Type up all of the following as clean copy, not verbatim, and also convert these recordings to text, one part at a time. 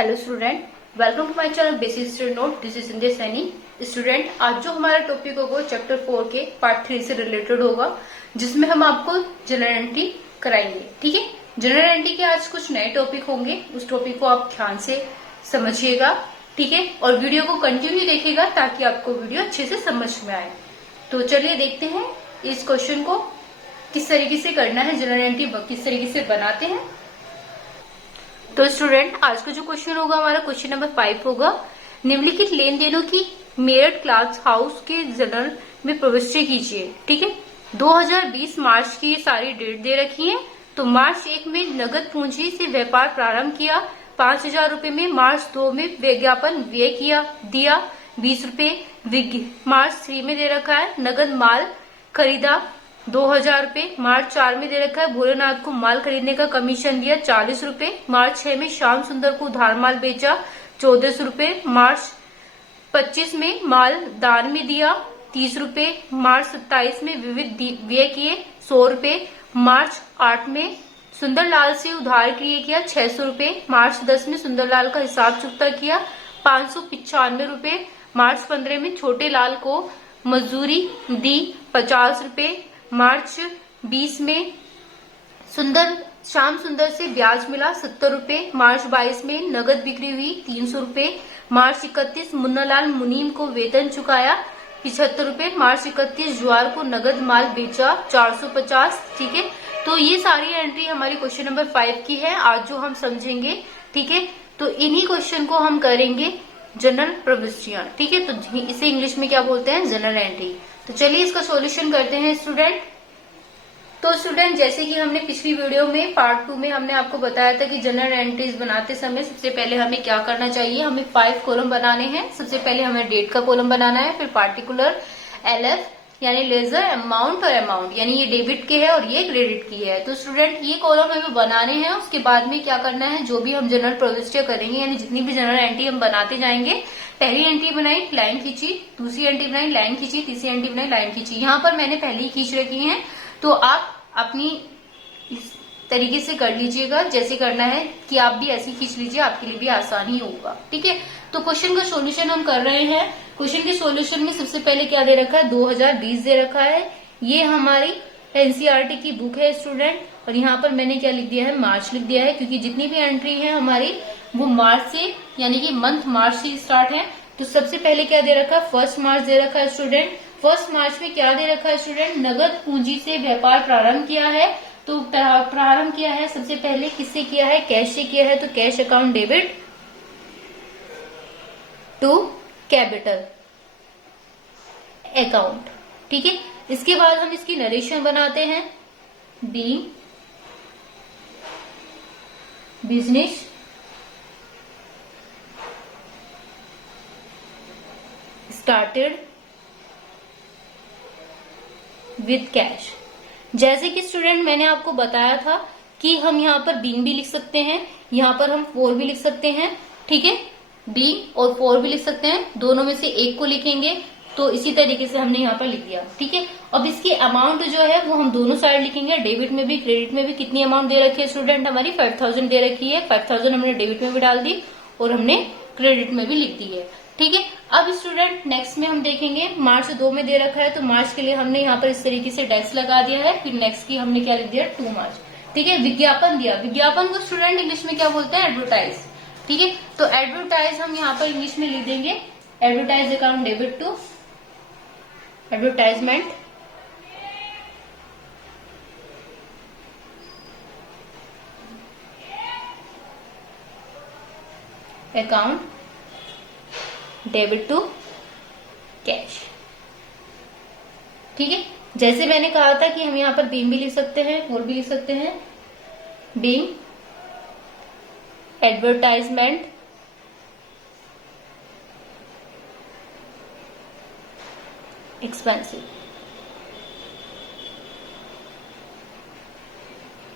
Hello student, welcome to my channel basic study note. This is Sanjay Saini. Student, आज जो हमारा topic होगा chapter 4 के पार्ट 3 से रिलेटेड होगा, जिसमें हम आपको जनरल एंट्री कराएंगे। ठीक है, जनरल एंट्री के आज कुछ नए टॉपिक होंगे, उस टॉपिक को आप ध्यान से समझिएगा। ठीक है, और वीडियो को कंटिन्यू देखिएगा ताकि आपको वीडियो अच्छे से समझ में आए। तो चलिए देखते हैं इस क्वेश्चन को किस तरीके से करना है, जनरल एंट्री किस तरीके से बनाते हैं। तो स्टूडेंट, आज का जो क्वेश्चन होगा हमारा क्वेश्चन नंबर 5 होगा। निम्नलिखित लेन देनों की मेरठ क्लास हाउस के जर्नल में प्रविष्टि कीजिए। ठीक है, 2020 मार्च की सारी डेट दे रखी है। तो मार्च 1 में नगद पूंजी से व्यापार प्रारंभ किया 5,000 रूपये में। मार्च 2 में विज्ञापन व्यय किया दिया 20 रूपये। मार्च 3 में दे रखा है नगद माल खरीदा 2,000 रूपये। मार्च 4 में दे रखा है भोलेनाथ को माल खरीदने का कमीशन दिया 40 रूपये। मार्च 6 में श्याम सुंदर को उधार माल बेचा 1400 रूपये। मार्च 25 में माल दान में दिया 30 रूपये। मार्च 27 में विविध व्यय किए 100 रूपये। मार्च 8 में सुंदरलाल से उधार किया 600 रूपये। मार्च 10 में सुंदरलाल का हिसाब चुकता किया 595 रूपये। मार्च 15 में छोटे लाल को मजदूरी दी 50 रूपये। मार्च 20 में श्याम सुंदर से ब्याज मिला 70 रूपये। मार्च 22 में नगद बिक्री हुई 300 रूपये। मार्च 31 मुन्नालाल मुनीम को वेतन चुकाया 75 रूपये। मार्च 31 ज्वार को नगद माल बेचा 450। ठीक है, तो ये सारी एंट्री हमारी क्वेश्चन नंबर 5 की है आज जो हम समझेंगे। ठीक है, तो इन्हीं क्वेश्चन को हम करेंगे जनरल प्रविष्टियां। ठीक है, तो इसे इंग्लिश में क्या बोलते हैं, जनरल एंट्री। तो चलिए इसका सॉल्यूशन करते हैं स्टूडेंट। तो स्टूडेंट, जैसे कि हमने पिछली वीडियो में पार्ट 2 में हमने आपको बताया था कि जनरल एंट्रीज बनाते समय सबसे पहले हमें क्या करना चाहिए, हमें 5 कॉलम बनाने हैं। सबसे पहले हमें डेट का कॉलम बनाना है, फिर पार्टिकुलर, एलएफ यानी लेजर, अमाउंट और अमाउंट यानी ये डेबिट के है और ये क्रेडिट की है। तो स्टूडेंट, ये कॉलम हमें बनाने हैं। उसके बाद में क्या करना है, जो भी हम जनरल प्रविष्टियां करेंगे यानी जितनी भी जनरल एंट्री हम बनाते जाएंगे, पहली एंट्री बनाई लाइन खींची, दूसरी एंट्री बनाई लाइन खींची, तीसरी एंट्री बनाई लाइन खींची। यहाँ पर मैंने पहले ही खींच रखी है, तो आप अपनी इस तरीके से कर लीजिएगा जैसे करना है कि आप भी ऐसे खींच लीजिए, आपके लिए भी आसानी होगा। ठीक है, तो क्वेश्चन का सॉल्यूशन हम कर रहे हैं। क्वेश्चन के सॉल्यूशन में सबसे पहले क्या दे रखा है, 2020 दे रखा है। ये हमारी एनसीईआरटी की बुक है स्टूडेंट, और यहाँ पर मैंने क्या लिख दिया है, मार्च लिख दिया है, क्योंकि जितनी भी एंट्री है हमारी वो मार्च से यानी कि मंथ मार्च से स्टार्ट है। तो सबसे पहले क्या दे रखा है, 1 मार्च दे रखा है स्टूडेंट। 1 मार्च में क्या दे रखा है स्टूडेंट, नगद पूंजी से व्यापार प्रारंभ किया है। तो प्रारंभ किया है सबसे पहले किससे किया है, कैश से किया है। तो cash account debit to capital account. ठीक है, इसके बाद हम इसकी नरेशन बनाते हैं। Being business started with cash. जैसे कि स्टूडेंट मैंने आपको बताया था कि हम यहाँ पर बीइंग भी लिख सकते हैं, यहाँ पर हम 4 भी लिख सकते हैं। ठीक है, बीइंग और 4 भी लिख सकते हैं, दोनों में से एक को लिखेंगे। तो इसी तरीके से हमने यहाँ पर लिख दिया। ठीक है, अब इसकी अमाउंट जो है वो हम दोनों साइड लिखेंगे, डेबिट में भी क्रेडिट में भी। कितनी अमाउंट दे रखी है स्टूडेंट, हमारी 5000 दे रखी है। 5000 हमने डेबिट में भी डाल दी और हमने क्रेडिट में भी लिख दी है। ठीक है, अब स्टूडेंट नेक्स्ट में हम देखेंगे, मार्च 2 में दे रखा है, तो मार्च के लिए हमने यहाँ पर इस तरीके से डैश लगा दिया है। फिर नेक्स्ट की हमने क्या लिख दिया, 2 मार्च। ठीक है, विज्ञापन दिया, विज्ञापन को स्टूडेंट इंग्लिश में क्या बोलते हैं, एडवर्टाइज। ठीक है, तो एडवर्टाइज हम यहाँ पर इंग्लिश में लिख देंगे, advertise account debit to advertisement account debit to cash. ठीक है, जैसे मैंने कहा था कि हम यहाँ पर बीइंग भी लिख सकते हैं, 4 भी लिख सकते हैं। Being advertisement expensive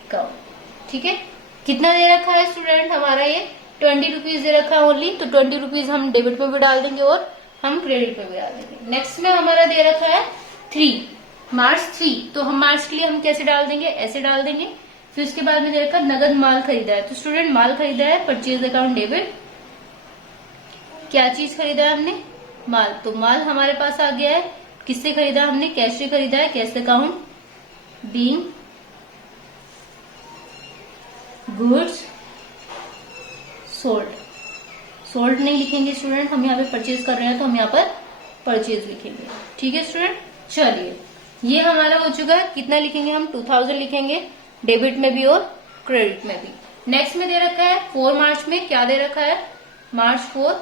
account. ठीक है, कितना दे रखा है स्टूडेंट हमारा, ये 20 रुपीज दे रखा है ओनली। तो 20 रुपीज हम डेबिट में भी डाल देंगे और हम क्रेडिट में भी डाल देंगे। नेक्स्ट में हमारा दे रखा है 3 मार्च 3, तो हम मार्च के लिए हम कैसे डाल देंगे, ऐसे डाल देंगे। फिर उसके बाद में दे रखा नगद माल खरीदा है, तो स्टूडेंट माल खरीदा है, परचेज अकाउंट डेबिट क्या चीज खरीदा है हमने? माल। तो माल हमारे पास आ गया है। किससे खरीदा हमने? कैश से खरीदा है। Cash account being goods sold. Sold नहीं लिखेंगे स्टूडेंट, हम यहाँ पे परचेज कर रहे हैं तो हम यहाँ पर परचेज लिखेंगे। ठीक है स्टूडेंट, चलिए ये हमारा हो चुका है। कितना लिखेंगे हम? 2000 लिखेंगे, डेबिट में भी और क्रेडिट में भी। नेक्स्ट में दे रखा है 4 मार्च में, क्या दे रखा है? मार्च 4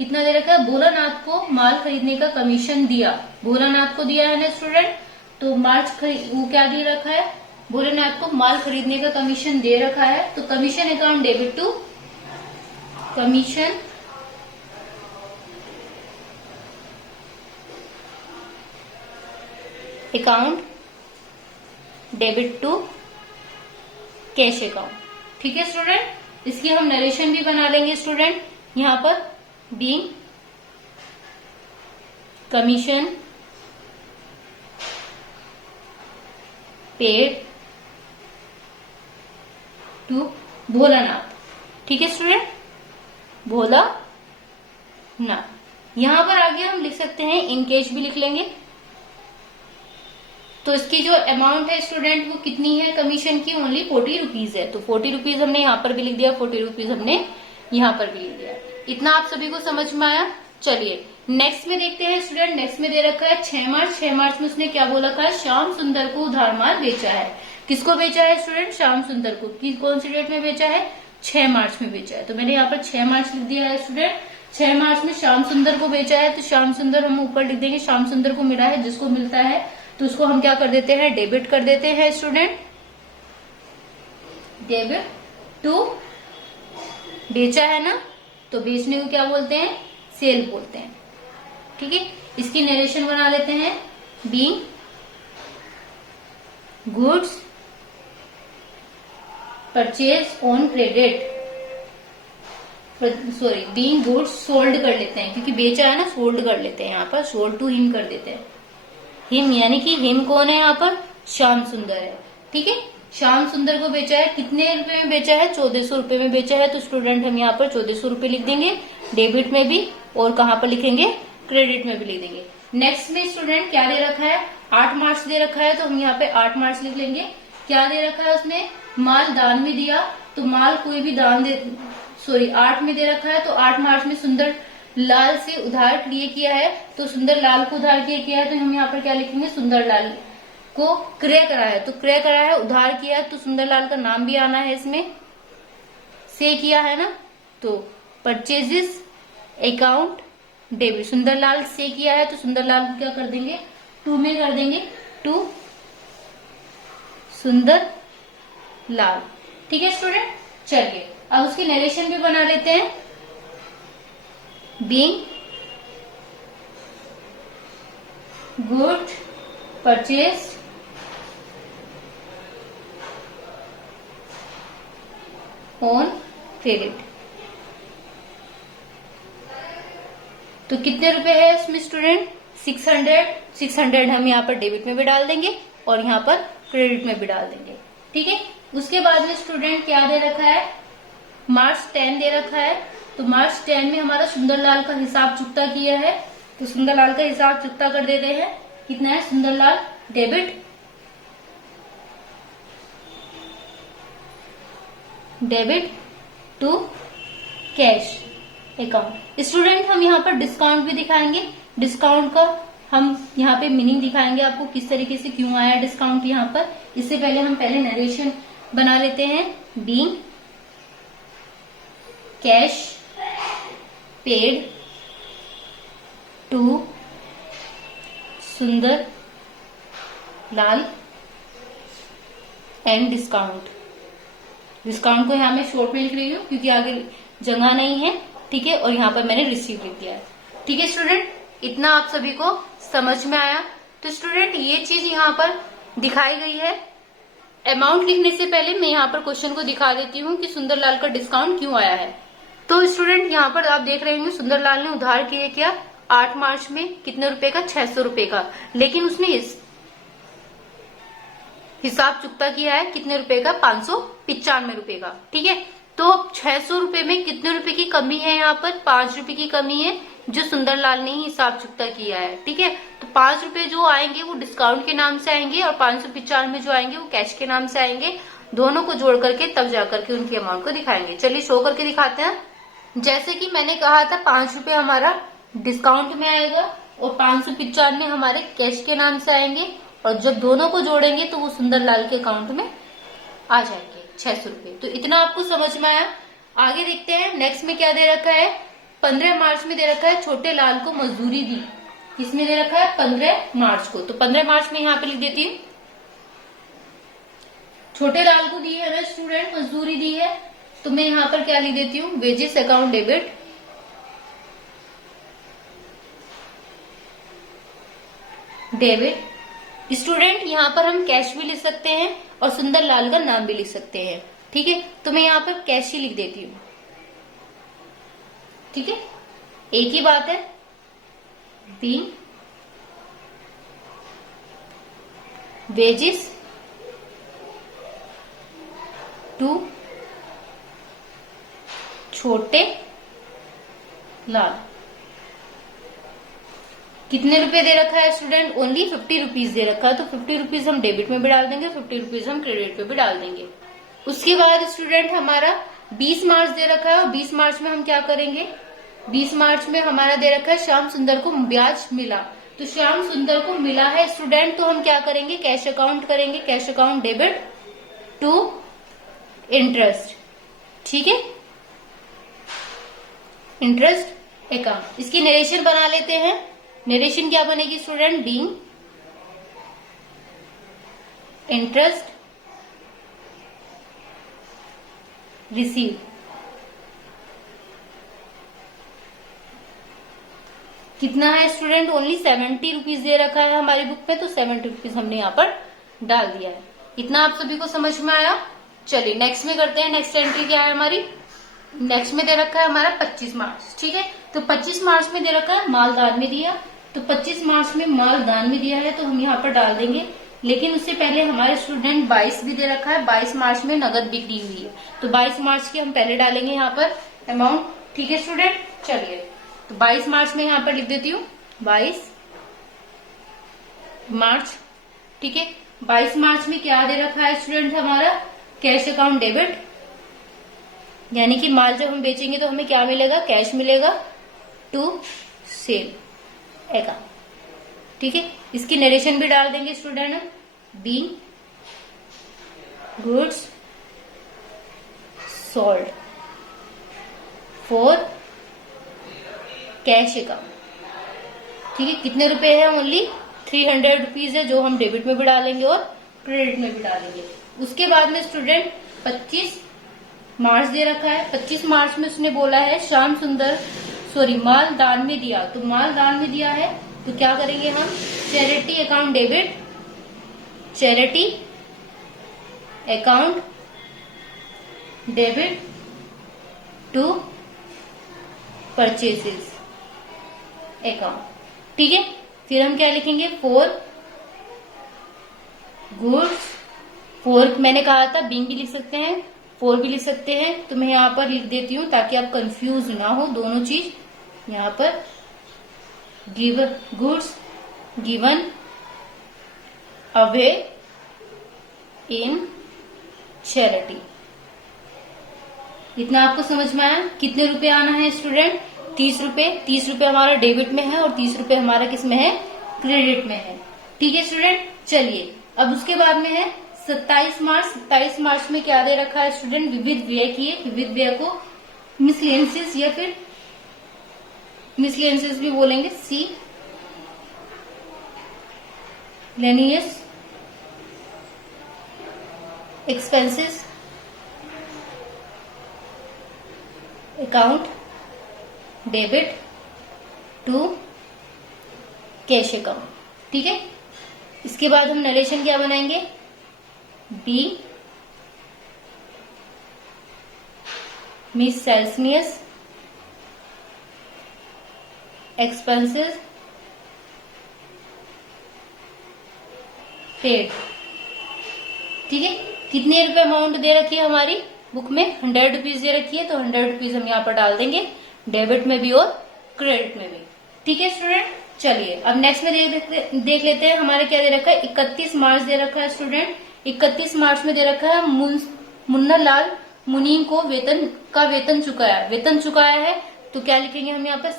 कितना दे रखा है? भोलानाथ को माल खरीदने का कमीशन दिया। भोलानाथ को दिया है ना स्टूडेंट, तो मार्च वो क्या दे रखा है? भोलेनाथ को माल खरीदने का कमीशन दे रखा है। तो commission account debit to commission account debit to cash account. ठीक है स्टूडेंट, इसकी हम नरेशन भी बना लेंगे स्टूडेंट। यहां पर being commission paid to Bholanath. ठीक है स्टूडेंट, भोलानाथ। यहां पर आगे हम लिख सकते हैं इन कैश भी लिख लेंगे। तो इसकी जो अमाउंट है स्टूडेंट वो कितनी है कमीशन की? ओनली 40 रुपीज है। तो 40 रुपीज हमने यहाँ पर भी लिख दिया, 40 रुपीज हमने यहाँ पर भी लिख दिया। इतना आप सभी को समझ में आया? चलिए नेक्स्ट में देखते हैं स्टूडेंट। नेक्स्ट में दे रखा है 6 मार्च। 6 मार्च में उसने क्या बोला था? श्याम सुंदर को उधार माल बेचा है। किसको बेचा है स्टूडेंट? श्याम सुंदर को। कौन सी डेट में बेचा है? 6 मार्च में बेचा है। तो मैंने यहाँ पर 6 मार्च लिख दिया है स्टूडेंट। 6 मार्च में श्याम सुंदर को बेचा है, तो श्याम सुंदर हम ऊपर लिख देंगे। श्याम सुंदर को मिला है, जिसको मिलता है तो उसको हम क्या कर देते हैं? डेबिट कर देते हैं स्टूडेंट। डेबिट टू बेचा है ना, तो बेचने को क्या बोलते हैं? सेल बोलते हैं। ठीक है, इसकी नरेशन बना लेते हैं। Being goods purchase on credit, sorry being goods sold कर लेते हैं, क्योंकि बेचा है ना, सोल्ड कर लेते हैं। यहाँ पर सोल्ड टू हिम कर देते हैं। हिम यानी कि हिम कौन है यहाँ पर? श्याम सुंदर है। ठीक है, श्याम सुंदर को बेचा है। कितने रुपए में बेचा है? 1400 रुपए में बेचा है। तो स्टूडेंट हम यहाँ पर 1400 रुपए लिख देंगे, डेबिट में भी और कहाँ पर लिखेंगे? क्रेडिट में भी लिख देंगे। नेक्स्ट में स्टूडेंट क्या दे रखा है? 8 मार्च दे रखा है, तो हम यहाँ पे 8 मार्च लिख लेंगे। क्या दे रखा है उसने? माल दान में दिया। तो माल कोई भी दान दे, सॉरी 8 में दे रखा है, तो 8 मार्च में सुंदर लाल से उधार क्रिय किया है। तो सुंदर लाल को उधार किया है, तो हम यहाँ पर क्या लिखेंगे? सुंदर लाल को क्रय करा है। तो क्रय करा है, उधार किया है, तो सुंदर लाल का नाम भी आना है इसमें। से किया है ना, तो परचेजेस अकाउंट डेबिट। सुंदर लाल से किया है, तो सुंदर लाल को क्या कर देंगे? टू में कर देंगे, टू सुंदर लाल। ठीक है स्टूडेंट, चलिए अब उसकी नरेशन भी बना लेते हैं। Being good purchase on credit. तो कितने रुपए है इसमें स्टूडेंट? 600 हम यहाँ पर डेबिट में भी डाल देंगे और यहाँ पर क्रेडिट में भी डाल देंगे। ठीक है, उसके बाद में स्टूडेंट क्या दे रखा है? मार्च 10 दे रखा है। तो मार्च 10 में हमारा सुंदरलाल का हिसाब चुकता किया है, तो सुंदरलाल का हिसाब चुकता कर देते हैं। कितना है? Sundarlal debit to cash account. Student हम यहाँ पर डिस्काउंट भी दिखाएंगे। डिस्काउंट का हम यहाँ पे मीनिंग दिखाएंगे आपको, किस तरीके से क्यों आया डिस्काउंट यहाँ पर। इससे पहले हम नरेशन बना लेते हैं। बीइंग कैश पेड टू सुंदर लाल एंड डिस्काउंट। डिस्काउंट को यहाँ मैं शॉर्ट में लिख रही हूँ क्योंकि आगे जगह नहीं है। ठीक है, और यहाँ पर मैंने रिसीव लिख दिया है। ठीक है स्टूडेंट, इतना आप सभी को समझ में आया? तो स्टूडेंट ये चीज यहाँ पर दिखाई गई है। अमाउंट लिखने से पहले मैं यहाँ पर क्वेश्चन को दिखा देती हूँ कि सुंदरलाल का डिस्काउंट क्यों आया है। तो स्टूडेंट यहाँ पर आप देख रहे होंगे सुंदरलाल ने उधार किए क्या 8 मार्च में, कितने रुपए का? 600 रुपए का। लेकिन उसने हिसाब चुकता किया है कितने रुपए का? 595 रुपए का। ठीक है, तो 600 रुपए में कितने रुपए की कमी है? यहाँ पर 5 रुपए की कमी है, जो सुंदरलाल ने ही हिसाब चुकता किया है। ठीक है, तो 5 रुपए जो आएंगे वो डिस्काउंट के नाम से आएंगे और 595 जो आएंगे वो कैश के नाम से आएंगे। दोनों को जोड़ करके तब जाकर के उनकी अमाउंट को दिखाएंगे। चलिए शो करके दिखाते हैं। जैसे कि मैंने कहा था 5 रुपए हमारा डिस्काउंट में आएगा और 595 हमारे कैश के नाम से आएंगे, और जब दोनों को जोड़ेंगे तो वो सुंदरलाल के अकाउंट में आ जाएंगे 600 रुपए। तो इतना आपको समझ में आया। आगे देखते हैं नेक्स्ट में क्या दे रखा है। 15 मार्च में दे रखा है छोटे लाल को मजदूरी दी। किसमें दे रखा है? 15 मार्च को। तो 15 मार्च में यहाँ पे लिख देती हूँ, छोटे लाल को दी है ना स्टूडेंट, मजदूरी दी है, तो मैं यहाँ पर क्या लिख देती हूँ? Wages account debit student. यहाँ पर हम कैश भी लिख सकते हैं और सुंदरलाल का नाम भी लिख सकते हैं। ठीक है, तो मैं यहाँ पर कैश ही लिख देती हूँ। ठीक है, एक ही बात है। बीइंग वेजेस टू छोटे लाल। कितने रुपए दे रखा है स्टूडेंट? ओनली 50 रुपीज दे रखा है, तो 50 रुपीज हम डेबिट में भी डाल देंगे, 50 रुपीज हम क्रेडिट पे भी डाल देंगे। उसके बाद स्टूडेंट हमारा 20 मार्च दे रखा है और 20 मार्च में हम क्या करेंगे? 20 मार्च में हमारा दे रखा है श्याम सुंदर को ब्याज मिला। तो श्याम सुंदर को मिला है स्टूडेंट, तो हम क्या करेंगे? कैश अकाउंट करेंगे, cash account debit to interest. ठीक है, इंटरेस्ट अकाउंट। इसकी नरेशन बना लेते हैं। नरेशन क्या बनेगी स्टूडेंट? Being interest receive. कितना है स्टूडेंट? ओनली 70 रुपीज दे रखा है हमारी बुक में, तो 70 रुपीज हमने यहाँ पर डाल दिया है। इतना आप सभी को समझ में आया। चलिए नेक्स्ट में करते हैं। नेक्स्ट एंट्री क्या है हमारी? नेक्स्ट में दे रखा है हमारा 25 मार्च। ठीक है, तो 25 मार्च में दे रखा है माल दान में दिया। तो 25 मार्च में माल दान में दिया है, तो हम यहाँ पर डाल देंगे। लेकिन उससे पहले हमारे स्टूडेंट 22 भी दे रखा है, 22 मार्च में नगद बिक्री हुई है, तो 22 मार्च की हम पहले डालेंगे यहाँ पर अमाउंट। ठीक है स्टूडेंट, चलिए तो 22 मार्च में यहाँ पर लिख देती हूँ 22 मार्च। ठीक है, 22 मार्च में क्या दे रखा है स्टूडेंट हमारा? कैश अकाउंट डेबिट, यानी कि माल जब हम बेचेंगे तो हमें क्या मिलेगा? कैश मिलेगा टू सेल अकाउंट। ठीक है, इसकी नरेशन भी डाल देंगे student. Being goods sold for cash account. ठीक है, कितने रुपए है? ओनली 300 रुपीज है, जो हम डेबिट में भी डालेंगे और क्रेडिट में भी डालेंगे। उसके बाद में स्टूडेंट 25 मार्च दे रखा है। 25 मार्च में उसने बोला है श्याम सुंदर माल दान में दिया। तो माल दान में दिया है, तो क्या करेंगे हम? Charity account debit, charity account debit to purchases account. ठीक है, फिर हम क्या लिखेंगे? For goods. फॉर मैंने कहा था बीइंग भी लिख सकते हैं, फॉर भी लिख सकते हैं, तो मैं यहाँ पर लिख देती हूँ ताकि आप कंफ्यूज ना हो दोनों चीज। यहाँ पर goods given away in charity. इतना आपको समझ में आया? कितने रुपए आना है स्टूडेंट? 30 रुपए। 30 रुपए हमारा डेबिट में है और 30 रुपए हमारा किस में है? क्रेडिट में है। ठीक है स्टूडेंट, चलिए अब उसके बाद में है 27 मार्च। 27 मार्च में क्या दे रखा है स्टूडेंट? विविध व्यय किए। विविध व्यय को मिसलेनियस या फिर मिसलेनियस भी बोलेंगे, miscellaneous expenses account debit to cash account. ठीक है, इसके बाद हम नरेशन क्या बनाएंगे? बी मिससेल्सनियस एक्सपेंसेस पेड। ठीक है, कितने रुपए अमाउंट दे रखी है हमारी? बुक में 100 रुपीज दे रखी है, तो 100 रुपीज हम यहाँ पर डाल देंगे, डेबिट में भी और क्रेडिट में भी। ठीक है स्टूडेंट, चलिए अब नेक्स्ट में देख लेते हैं हमारा क्या दे रखा है। 31 मार्च दे रखा है स्टूडेंट। 31 मार्च में दे रखा है मुन्ना लाल मुनीम को वेतन चुकाया है, तो क्या लिखेंगे हम यहाँ पर,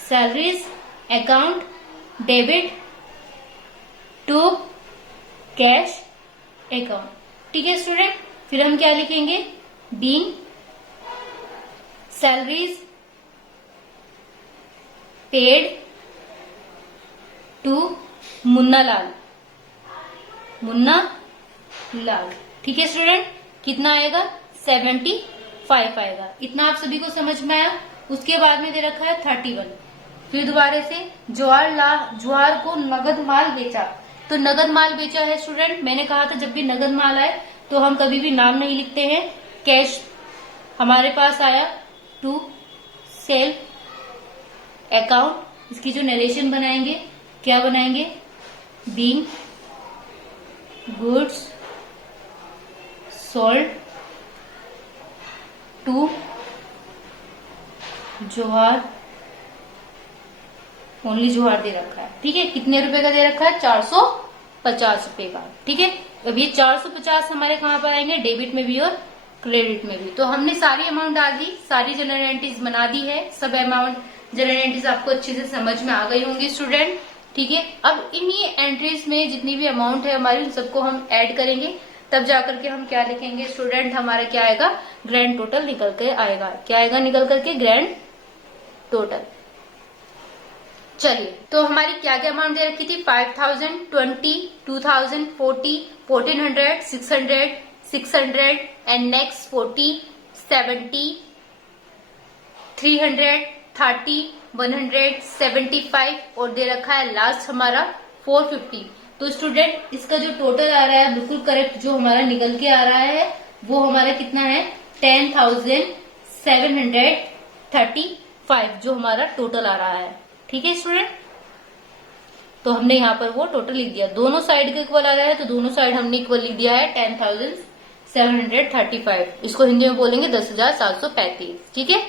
salaries account debit to cash account. ठीक है स्टूडेंट, फिर हम क्या लिखेंगे, being salaries paid to Munna Lal. ठीक है स्टूडेंट, कितना आएगा, 75 आएगा। इतना आप सभी को समझ में आया। उसके बाद में दे रखा है 31। फिर दोबारा से जवाहर को नगद माल बेचा, तो नगद माल बेचा है स्टूडेंट। मैंने कहा था जब भी नगद माल आए तो हम कभी भी नाम नहीं लिखते हैं, कैश हमारे पास आया, टू सेल अकाउंट। इसकी जो नरेशन बनाएंगे, क्या बनाएंगे, being goods sold to Jawahar, only Jawahar दे रखा है। ठीक है, कितने रुपए का दे रखा है, 450 रुपए का। ठीक है, अब ये 450 हमारे कहाँ पर आएंगे, डेबिट में भी और क्रेडिट में भी। तो हमने सारी अमाउंट डाल दी, सारी जनरल एंट्रीज बना दी है, सब अमाउंट जनरल एंट्रीज आपको अच्छे से समझ में आ गई होंगी स्टूडेंट। ठीक है, अब इन्हीं एंट्रीज में जितनी भी अमाउंट है हमारी, उन सबको हम ऐड करेंगे, तब जाकर के हम क्या लिखेंगे स्टूडेंट, हमारा क्या आएगा, ग्रैंड टोटल निकल कर आएगा। क्या आएगा निकल करके, ग्रैंड टोटल। चलिए, तो हमारी क्या क्या अमाउंट दे रखी थी, 5000, 20, 2000, 40, 1400, 600, 600 एंड नेक्स्ट 40, 70, 300, 30, 100, 75 और दे रखा है लास्ट हमारा 450। तो स्टूडेंट इसका जो टोटल आ रहा है, बिल्कुल करेक्ट जो हमारा निकल के आ रहा है, वो हमारा कितना है, 10,735 जो हमारा टोटल आ रहा है। ठीक है स्टूडेंट, तो हमने यहाँ पर वो टोटल लिख दिया, दोनों साइड के इक्वल आ रहा है, तो दोनों साइड हमने इक्वल लिख दिया है 10,735। इसको हिंदी में बोलेंगे 10,735। ठीक है,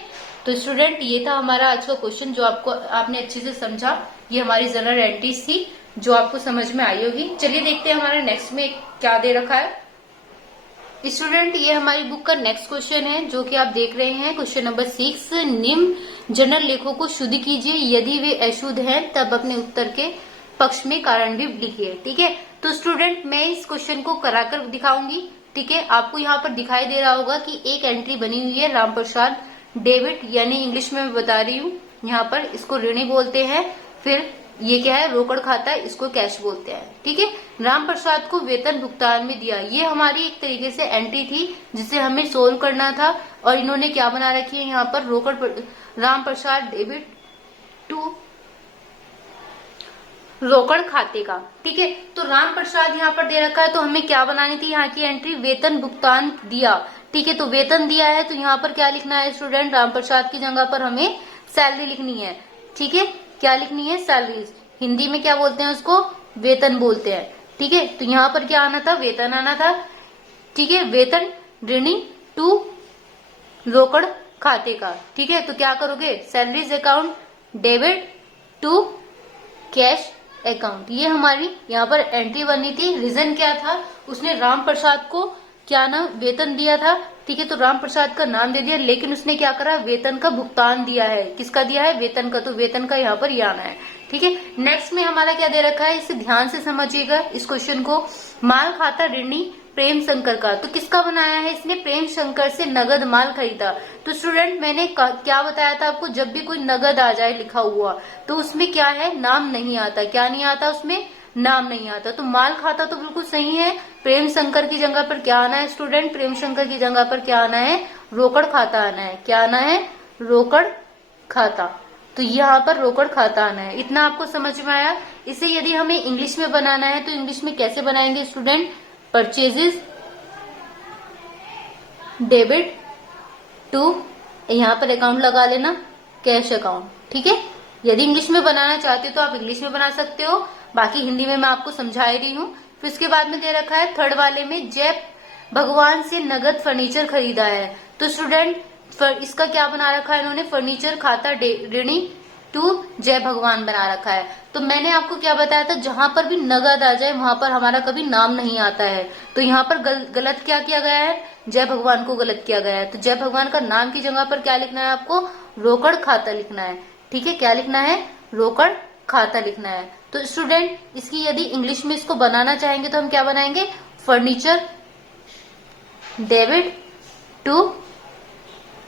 तो स्टूडेंट ये था हमारा आज का क्वेश्चन, जो आपने अच्छे से समझा। ये हमारी जनरल एंट्रीज थी जो आपको समझ में आई होगी। चलिए देखते हैं हमारा नेक्स्ट में क्या दे रखा है। स्टूडेंट ये हमारी बुक का नेक्स्ट क्वेश्चन है, जो कि आप देख रहे हैं, क्वेश्चन नंबर 6। निम्न जनरल लेखों को शुद्ध कीजिए, यदि वे अशुद्ध हैं तब अपने उत्तर के पक्ष में कारण भी लिखिए। ठीक है, तो स्टूडेंट मैं इस क्वेश्चन को कराकर दिखाऊंगी। ठीक है, आपको यहाँ पर दिखाई दे रहा होगा कि एक एंट्री बनी हुई है, राम प्रसाद डेबिट, यानी इंग्लिश में मैं बता रही हूँ, यहाँ पर इसको ऋणी बोलते हैं। फिर ये क्या है, रोकड़ खाता है, इसको कैश बोलते हैं। ठीक है, राम प्रसाद को वेतन भुगतान में दिया, ये हमारी एक तरीके से एंट्री थी जिसे हमें सोल्व करना था। और इन्होंने क्या बना रखी है यहाँ पर, राम प्रसाद डेबिट टू रोकड़ खाते का। ठीक है, तो राम प्रसाद यहाँ पर दे रखा है, तो हमें क्या बनानी थी यहाँ की एंट्री, वेतन भुगतान दिया। ठीक है, तो वेतन दिया है, तो यहाँ पर क्या लिखना है स्टूडेंट, राम प्रसाद की जगह पर हमें सैलरी लिखनी है। ठीक है, क्या लिखनी है, सैलरीज, हिंदी में क्या बोलते हैं उसको, वेतन बोलते हैं। ठीक है, तो यहाँ पर क्या आना था, वेतन आना था। ठीक है, वेतन ऋणी टू रोकड़ खाते का। ठीक है, तो क्या करोगे, salaries account debit to cash account. ये हमारी यहाँ पर एंट्री बनी थी। रीजन क्या था, उसने राम प्रसाद को क्या नाम, वेतन दिया था। ठीक है, तो राम प्रसाद का नाम दे दिया, लेकिन उसने क्या करा, वेतन का भुगतान दिया है। किसका दिया है, वेतन का, तो वेतन का यहाँ पर ये आना है। ठीक है, नेक्स्ट में हमारा क्या दे रखा है, इसे ध्यान से समझिएगा इस क्वेश्चन को। माल खाता ऋणी प्रेम शंकर का, तो किसका बनाया है इसने, प्रेम शंकर से नगद माल खरीदा। तो स्टूडेंट मैंने क्या बताया था आपको, जब भी कोई नगद आ जाए लिखा हुआ, तो उसमें क्या है, नाम नहीं आता। क्या नहीं आता, उसमें नाम नहीं आता। तो माल खाता तो बिल्कुल सही है, प्रेम शंकर की जगह पर क्या आना है स्टूडेंट, प्रेम शंकर की जगह पर क्या आना है, रोकड़ खाता आना है। क्या आना है, रोकड़ खाता। तो यहाँ पर रोकड़ खाता आना है। इतना आपको समझ में आया। इसे यदि हमें इंग्लिश में बनाना है, तो इंग्लिश में कैसे बनाएंगे स्टूडेंट, परचेजेस डेबिट टू, यहाँ पर अकाउंट लगा लेना, कैश अकाउंट। ठीक है, यदि इंग्लिश में बनाना चाहते हो तो आप इंग्लिश में बना सकते हो, बाकी हिंदी में मैं आपको समझा ही रही हूँ। फिर इसके बाद में दे रखा है थर्ड वाले में, जय भगवान से नगद फर्नीचर खरीदा है। तो स्टूडेंट इसका क्या बना रखा है इन्होंने, फर्नीचर खाता ऋणी टू जय भगवान बना रखा है। तो मैंने आपको क्या बताया था, जहां पर भी नगद आ जाए वहां पर हमारा कभी नाम नहीं आता है। तो यहाँ पर गलत क्या किया गया है, जय भगवान को गलत किया गया है। तो जय भगवान का नाम की जगह पर क्या लिखना है आपको, रोकड़ खाता लिखना है। ठीक है, क्या लिखना है, रोकड़ खाता लिखना है। तो स्टूडेंट इसकी यदि इंग्लिश में इसको बनाना चाहेंगे तो हम क्या बनाएंगे, furniture debit to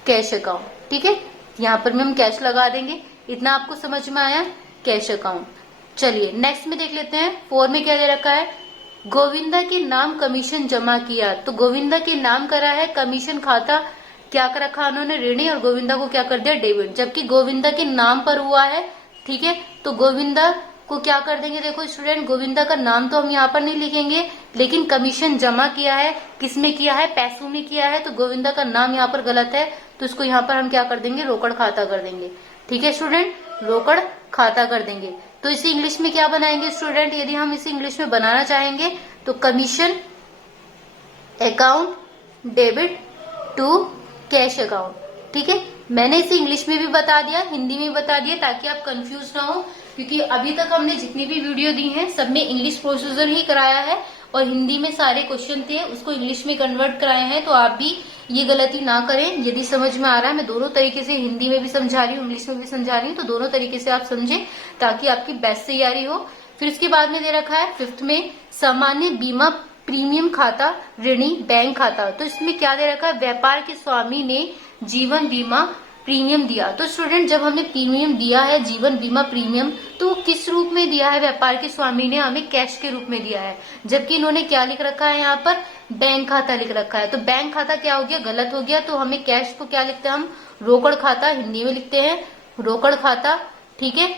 cash account. ठीक है, यहाँ पर भी हम कैश लगा देंगे। इतना आपको समझ में आया, कैश अकाउंट। चलिए नेक्स्ट में देख लेते हैं। 4 में क्या दे रखा है, गोविंदा के नाम कमीशन जमा किया। तो गोविंदा के नाम करा है, कमीशन खाता क्या कर रखा उन्होंने, ऋणी, और गोविंदा को क्या कर दिया, डेबिट। जबकि गोविंदा के नाम पर हुआ है। ठीक है, तो गोविंदा को क्या कर देंगे, देखो स्टूडेंट गोविंदा का नाम तो हम यहाँ पर नहीं लिखेंगे, लेकिन कमीशन जमा किया है, किसमें किया है, पैसों में किया है। तो गोविंदा का नाम यहाँ पर गलत है, तो इसको यहाँ पर हम क्या कर देंगे, रोकड़ खाता कर देंगे। ठीक है स्टूडेंट, रोकड़ खाता कर देंगे। तो इसे इंग्लिश में क्या बनाएंगे स्टूडेंट, यदि हम इसे इंग्लिश में बनाना चाहेंगे तो commission account debit to cash account. ठीक है, मैंने इसे इंग्लिश में भी बता दिया, हिंदी में भी बता दिया, ताकि आप कंफ्यूज ना हो, क्योंकि अभी तक हमने जितनी भी वीडियो दी हैं सब में इंग्लिश प्रोसीजर ही कराया है और हिंदी में सारे क्वेश्चन थे उसको इंग्लिश में कन्वर्ट कराए हैं। तो आप भी ये गलती ना करें। यदि समझ में आ रहा है, मैं दोनों तरीके से हिंदी में भी समझा रही हूँ, इंग्लिश में भी समझा रही हूँ, तो दोनों तरीके से आप समझें ताकि आपकी बेस्ट तैयारी हो। फिर इसके बाद में दे रखा है 5th में, सामान्य बीमा प्रीमियम खाता ऋणी बैंक खाता। तो इसमें क्या दे रखा है, व्यापार के स्वामी ने जीवन बीमा प्रीमियम दिया। तो स्टूडेंट जब हमने प्रीमियम दिया है, जीवन बीमा प्रीमियम, तो किस रूप में दिया है, व्यापार के स्वामी ने हमें कैश के रूप में दिया है। जबकि इन्होंने क्या लिख रखा है, यहाँ पर बैंक खाता लिख रखा है। तो बैंक खाता क्या हो गया, गलत हो गया। तो हमें कैश को क्या लिखते हैं, हम रोकड़ खाता हिंदी में लिखते हैं, रोकड़ खाता। ठीक है,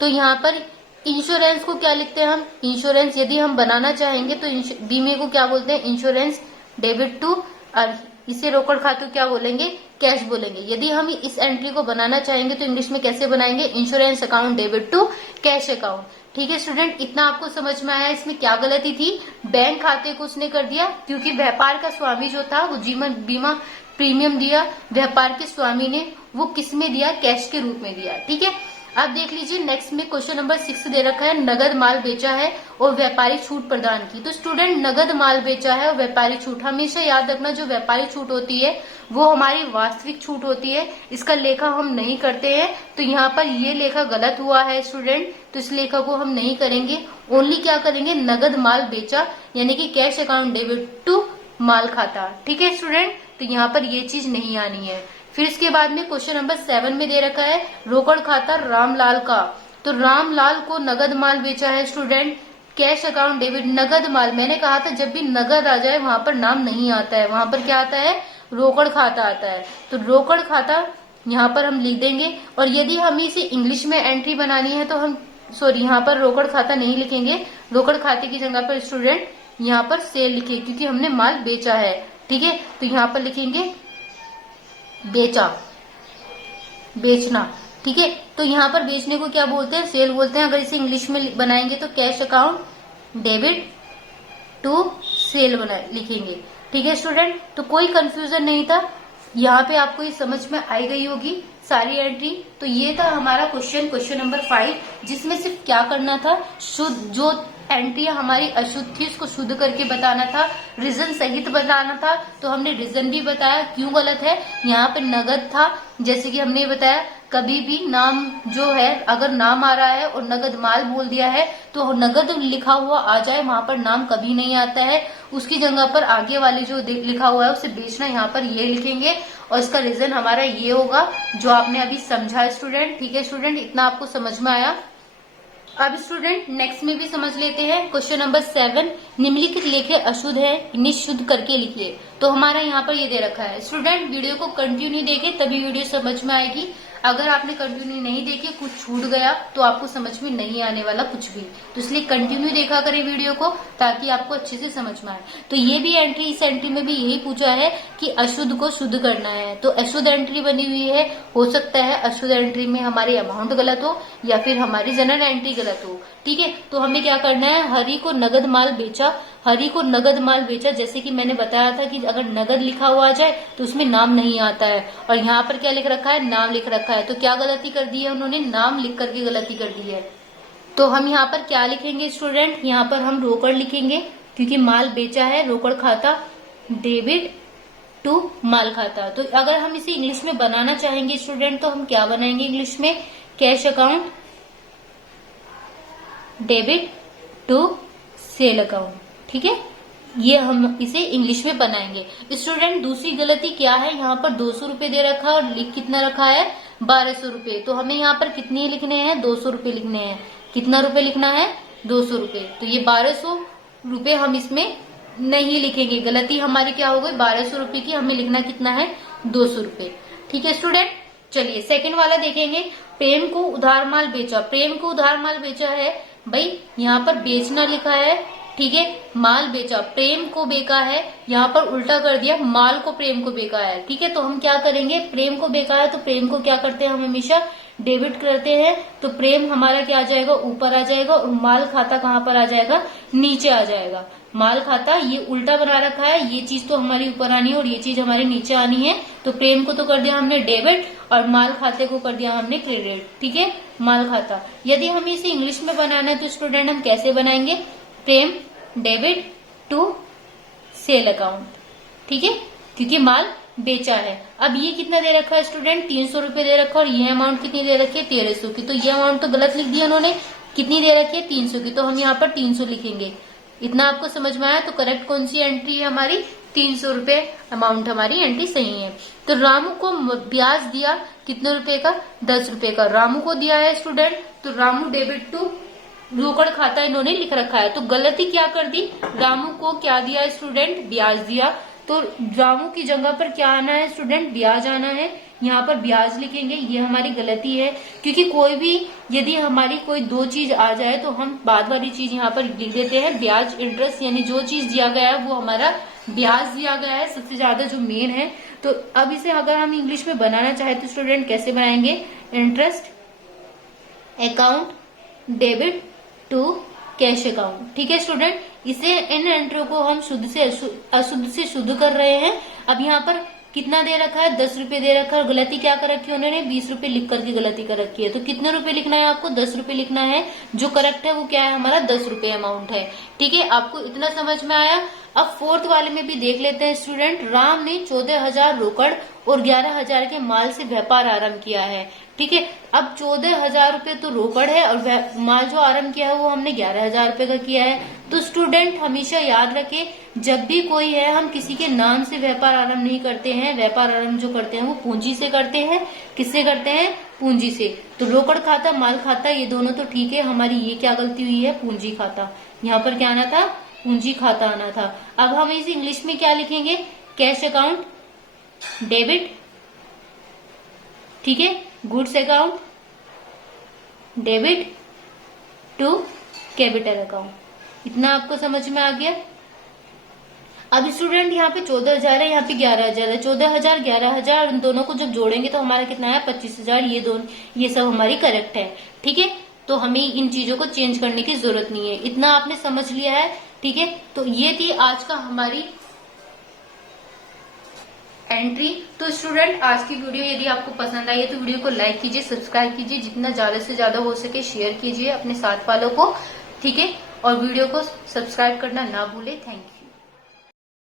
तो यहाँ पर इंश्योरेंस को क्या लिखते हैं हम, इंश्योरेंस यदि हम बनाना चाहेंगे तो बीमे को क्या बोलते हैं, इंश्योरेंस डेबिट टू, और इसे रोकड़ खाते क्या बोलेंगे, कैश बोलेंगे। यदि हम इस एंट्री को बनाना चाहेंगे तो इंग्लिश में कैसे बनाएंगे, insurance account debit to cash account. ठीक है स्टूडेंट, इतना आपको समझ में आया। इसमें क्या गलती थी, बैंक खाते को उसने कर दिया, क्योंकि व्यापार का स्वामी जो था वो जीवन बीमा प्रीमियम दिया, व्यापार के स्वामी ने वो किस में दिया, कैश के रूप में दिया। ठीक है, अब देख लीजिए नेक्स्ट में क्वेश्चन नंबर 6 दे रखा है, नगद माल बेचा है और व्यापारी छूट प्रदान की। तो स्टूडेंट नगद माल बेचा है और व्यापारी छूट, हमेशा याद रखना जो व्यापारी छूट होती है वो हमारी वास्तविक छूट होती है, इसका लेखा हम नहीं करते हैं। तो यहाँ पर ये लेखा गलत हुआ है स्टूडेंट, तो इस लेखा को हम नहीं करेंगे। ओनली क्या करेंगे, नगद माल बेचा, यानी कि कैश अकाउंट डेबिट टू माल खाता। ठीक है स्टूडेंट, तो यहाँ पर ये चीज नहीं आनी है। फिर इसके बाद में क्वेश्चन नंबर 7 में दे रखा है, रोकड़ खाता रामलाल का। तो रामलाल को नगद माल बेचा है स्टूडेंट, कैश अकाउंट डेबिट, नगद माल। मैंने कहा था जब भी नगद आ जाए वहां पर नाम नहीं आता है, वहां पर क्या आता है, रोकड़ खाता आता है। तो रोकड़ खाता यहाँ पर हम लिख देंगे। और यदि हमें इसे इंग्लिश में एंट्री बनानी है तो हम यहाँ पर रोकड़ खाता नहीं लिखेंगे, रोकड़ खाते की जगह पर स्टूडेंट यहाँ पर सेल लिखे, क्योंकि हमने माल बेचा है। ठीक है, तो यहाँ पर लिखेंगे बेचा, बेचना। ठीक है, तो यहाँ पर बेचने को क्या बोलते हैं, सेल बोलते हैं। अगर इसे इंग्लिश में बनाएंगे तो cash account debit to sale लिखेंगे। ठीक है स्टूडेंट, तो कोई कंफ्यूजन नहीं था, यहाँ पे आपको ये समझ में आई गई होगी सारी एंट्री। तो ये था हमारा क्वेश्चन नंबर 5, जिसमें सिर्फ क्या करना था, शुद्ध जो एंट्री हमारी अशुद्ध थी उसको शुद्ध करके बताना था, रीजन सहित बताना था। तो हमने रीजन भी बताया क्यों गलत है। यहाँ पे नगद था, जैसे कि हमने बताया कभी भी नाम जो है अगर नाम आ रहा है और नगद माल बोल दिया है तो नगद लिखा हुआ आ जाए वहां पर नाम कभी नहीं आता है, उसकी जगह पर आगे वाले जो लिखा हुआ है उसे बेचना, यहाँ पर ये लिखेंगे। और इसका रीजन हमारा ये होगा जो आपने अभी समझा स्टूडेंट। ठीक है स्टूडेंट, इतना आपको समझ में आया। अब स्टूडेंट नेक्स्ट में भी समझ लेते हैं क्वेश्चन नंबर 7, निम्नलिखित लेखे अशुद्ध है, इन्हें शुद्ध करके लिखिए। तो हमारा यहाँ पर ये दे रखा है स्टूडेंट, वीडियो को कंटिन्यू देखें तभी वीडियो समझ में आएगी। अगर आपने कंटिन्यू नहीं देखे, कुछ छूट गया तो आपको समझ में नहीं आने वाला कुछ भी, तो इसलिए कंटिन्यू देखा करें वीडियो को ताकि आपको अच्छे से समझ में आए। तो ये भी एंट्री, इस एंट्री में भी यही पूछा है कि अशुद्ध को शुद्ध करना है। तो अशुद्ध एंट्री बनी हुई है, हो सकता है अशुद्ध एंट्री में हमारी अमाउंट गलत हो या फिर हमारी जनरल एंट्री गलत हो। ठीक है, तो हमें क्या करना है, हरि को नगद माल बेचा, हरी को नगद माल बेचा, जैसे कि मैंने बताया था कि अगर नगद लिखा हुआ आ जाए तो उसमें नाम नहीं आता है, और यहाँ पर क्या लिख रखा है, नाम लिख रखा है। तो क्या गलती कर दी है उन्होंने, नाम लिख करके गलती कर दी है। तो हम यहाँ पर क्या लिखेंगे स्टूडेंट, यहाँ पर हम रोकड़ लिखेंगे, क्योंकि माल बेचा है, रोकड़ खाता, डेबिट टू माल खाता। तो अगर हम इसे इंग्लिश में बनाना चाहेंगे स्टूडेंट, तो हम क्या बनाएंगे इंग्लिश में, cash account debit to sale account. ठीक है, ये हम इसे इंग्लिश में बनाएंगे। स्टूडेंट दूसरी गलती क्या है, यहाँ पर 200 रुपए दे रखा है और लिख कितना रखा है, 1200 रुपए। तो हमें यहाँ पर कितने लिखने हैं, 200 रुपए लिखने हैं। कितना रुपए लिखना है, 200 रुपए। तो ये 1200 रुपए हम इसमें नहीं लिखेंगे, गलती हमारी क्या हो गई, 1200 रुपए की हमें लिखना कितना है, 200 रुपए। ठीक है स्टूडेंट, चलिए सेकंड वाला देखेंगे। प्रेम को उधार माल बेचा, प्रेम को उधार माल बेचा है भाई, यहाँ पर बेचना लिखा है, ठीक है, माल बेचा, प्रेम को बेका है, यहाँ पर उल्टा कर दिया, माल को प्रेम को बेका है। ठीक है, तो हम क्या करेंगे, प्रेम को बेका है तो प्रेम को क्या करते हैं हम हमेशा डेबिट करते हैं। तो प्रेम हमारा क्या आ जाएगा, ऊपर आ जाएगा, और माल खाता कहाँ पर आ जाएगा, नीचे आ जाएगा। माल खाता ये उल्टा बना रखा है, ये चीज तो हमारी ऊपर आनी है और ये चीज हमारे नीचे आनी है। तो प्रेम को तो कर दिया हमने डेबिट और माल खाते को कर दिया हमने क्रेडिट। ठीक है, माल खाता। यदि हमें इसे इंग्लिश में बनाना है तो स्टूडेंट हम कैसे बनाएंगे, प्रेम डेबिट टू सेल अकाउंट। ठीक है, क्योंकि माल बेचा है। अब ये कितना दे रखा है स्टूडेंट, 300 रुपए दे रखा है, और ये अमाउंट कितनी दे रखी है, 1300 की। तो ये अमाउंट तो गलत लिख दिया उन्होंने, कितनी दे रखी है, 300 की। तो हम यहाँ पर 300 लिखेंगे। इतना आपको समझ में आया। तो करेक्ट कौन सी एंट्री है हमारी, 300 रुपए अमाउंट हमारी एंट्री सही है। तो रामू को ब्याज दिया कितने रुपए का, 10 रुपए का रामू को दिया है स्टूडेंट। तो रामू डेबिट टू रोकड़ खाता इन्होंने लिख रखा है। तो गलती क्या कर दी, रामू को क्या दिया स्टूडेंट, ब्याज दिया। तो रामू की जगह पर क्या आना है स्टूडेंट, ब्याज आना है। यहाँ पर ब्याज लिखेंगे, ये हमारी गलती है, क्योंकि कोई भी यदि हमारी कोई दो चीज आ जाए तो हम बाद वाली चीज यहाँ पर लिख देते हैं ब्याज, इंटरेस्ट, यानी जो चीज दिया गया है वो हमारा ब्याज दिया गया है, सबसे ज्यादा जो मेन है। तो अब इसे अगर हम इंग्लिश में बनाना चाहे तो स्टूडेंट कैसे बनाएंगे, interest account debit to cash account. ठीक है स्टूडेंट, इसे इन एंट्रियों को हम शुद्ध से अशुद्ध से शुद्ध कर रहे हैं। अब यहाँ पर कितना दे रखा है, 10 रुपए दे रखा है, और गलती क्या कर रखी है उन्होंने, 20 रुपए लिख करके गलती कर रखी है। तो कितने रुपए लिखना है आपको, 10 रुपए लिखना है। जो करेक्ट है वो क्या है हमारा, 10 रुपए अमाउंट है। ठीक है, आपको इतना समझ में आया। अब फोर्थ वाले में भी देख लेते हैं स्टूडेंट। राम ने 14,000 रोकड़ और 11,000 के माल से व्यापार आरंभ किया है। ठीक है, अब 14,000 रुपए तो रोकड़ है और माल जो आरंभ किया है वो हमने 11,000 रुपए का किया है। तो स्टूडेंट हमेशा याद रखें, जब भी कोई है हम किसी के नाम से व्यापार आरंभ नहीं करते हैं। व्यापार आरंभ जो करते हैं वो पूंजी से करते हैं। किससे करते हैं, पूंजी से। तो रोकड़ खाता, माल खाता, ये दोनों तो ठीक है। हमारी ये क्या गलती हुई है, पूंजी खाता। यहाँ पर क्या आना था, पूंजी खाता आना था। अब हम इसे इंग्लिश में क्या लिखेंगे, कैश अकाउंट डेबिट, ठीक है, goods account debit to capital account. इतना आपको समझ में आ गया। अब स्टूडेंट यहाँ पे 14,000 है, यहाँ पे 11,000 है। 14,000 11,000 इन दोनों को जब जोड़ेंगे तो हमारा कितना है, 25,000। ये सब हमारी करेक्ट है। ठीक है, तो हमें इन चीजों को चेंज करने की जरूरत नहीं है। इतना आपने समझ लिया है। ठीक है, तो ये थी आज का हमारी एंट्री। तो स्टूडेंट आज की वीडियो यदि आपको पसंद आई है तो वीडियो को लाइक कीजिए, सब्सक्राइब कीजिए, जितना ज्यादा से ज्यादा हो सके शेयर कीजिए अपने साथ वालों को। ठीक है, और वीडियो को सब्सक्राइब करना ना भूले। Thank you.